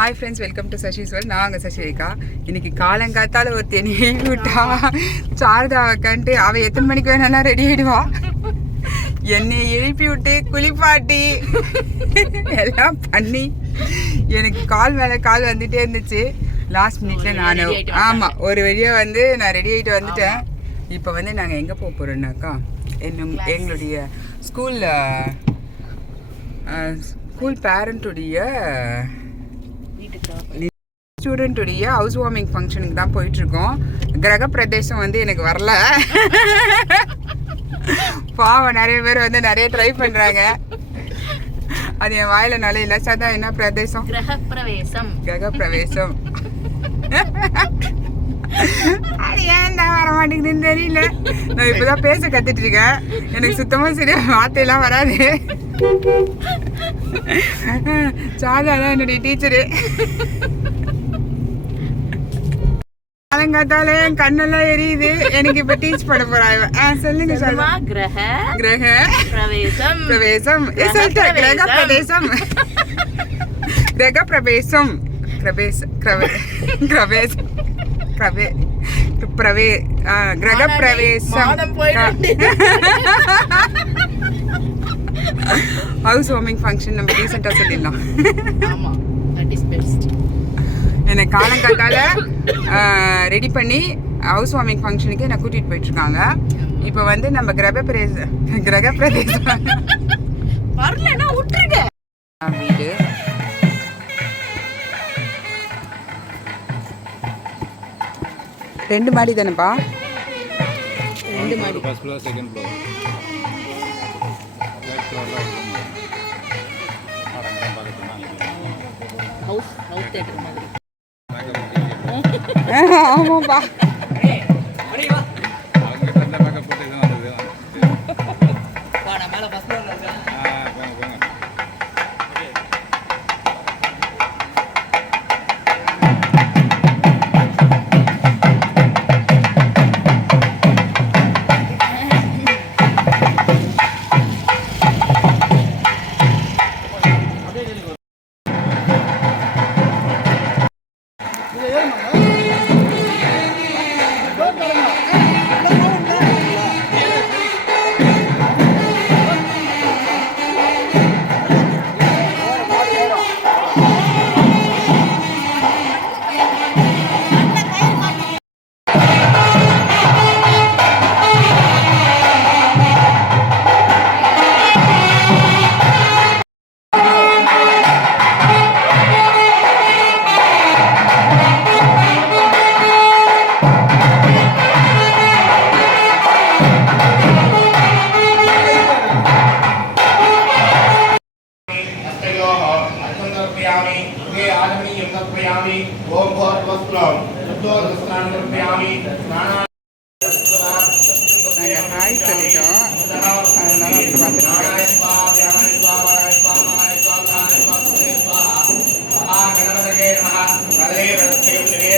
Hi friends, welcome to Sashi's world. நான் அங்கே சசிரேகா. இன்னைக்கு காலங்காத்தால ஒரு தெனி விட்டா சாரதா கண்டு அவள் எத்தனை மணிக்கு வேணாலும் ரெடி ஆகிடுவா. என்னை எழுப்பி விட்டு குளிப்பாட்டி எல்லாம் பண்ணி எனக்கு கால் மேலே கால் வந்துட்டே இருந்துச்சு. லாஸ்ட் மினிட்ல நான் ஆமாம் ஒரு வழியாக வந்து நான் ரெடி ஆகிட்டு வந்துட்டேன். இப்போ வந்து நாங்கள் எங்கே போக போகிறோம்னாக்கா எங்களுடைய ஸ்கூல் பேரண்ட்டுடைய ஸ்டூடெண்ட்டுடைய ஹவுஸ் வார்மிங் ஃபங்க்ஷனுக்கு தான் போயிட்டுருக்கோம். கிரக பிரதேசம் வந்து எனக்கு வரல. பாவம் நிறைய பேர் வந்து நிறைய ட்ரை பண்ணுறாங்க. அது என் வாயில நல்ல இல்லை. சதா என்ன பிரதேசம்? கிரக பிரவேசம். அது ஏன் தான் வர மாட்டேங்குதுன்னு தெரியல. நான் இப்போதான் பேச கத்துட்டு இருக்கேன். எனக்கு சுத்தமாக சரியா வார்த்தையெல்லாம் வராது. சாதா தான் என்னுடைய டீச்சரு. காலங்காத்தால என் கண்ணெல்லாம் எரியுது. எனக்கு இப்ப டீச் பண்ண போறாங்க. சொல்லுங்க சாதா. கிரக பிரவேசம். கிரக பிரவேசம். கிரக பிரவேசம். கிரக பிரவேசம். ஹவுஸ் வார்மிங் ஃபங்க்ஷன் நம்ம ரீசெண்டாக சொல்லிடலாம். என்னை காலங்காத்தால ரெடி பண்ணி ஹவுஸ் வார்மிங் ஃபங்க்ஷனுக்கு என்னை கூட்டிகிட்டு போயிட்டுருக்காங்க. இப்போ வந்து நம்ம கிரக பிரதேசம் வீடு ரெண்டு மாடி தானேப்பா? ரெண்டு மாடி. ஆமாப்பா. ஹாய் சொல்லிட்டோம். அதனால அப்படி பார்த்துட்டு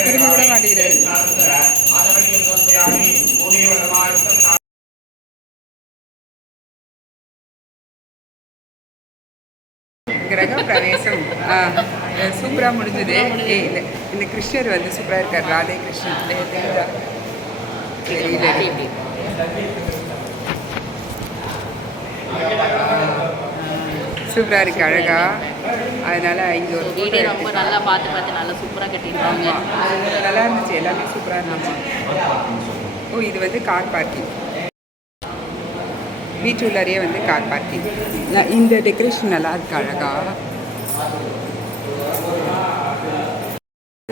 திரும்ப விட மாட்டேங்கிறாரு. கிரக பிரவேசம் சூப்பராக முடிஞ்சது. இந்த கிருஷ்ணர் வந்து சூப்பராக இருக்கார். ராதே கிருஷ்ணன் தெரியல. சூப்பராக இருக்கு, அழகா. அதனால இங்கே ஒரு வீடியோ ரொம்ப நல்லா பார்த்து நல்லா சூப்பராக கட்டிருக்காங்க. நல்லா இருந்துச்சு, எல்லாமே சூப்பராக இருந்துச்சு. ஓ, இது வந்து கார் பார்க்கிங். வீட்டுள்ளாரியே வந்து கார் பார்க்கிங். இந்த டெக்கரேஷன் நல்லா இருக்கு, அழகா.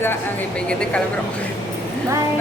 நாங்கள் இப்போ இங்கேருந்து கிளம்புறோம். பாய்.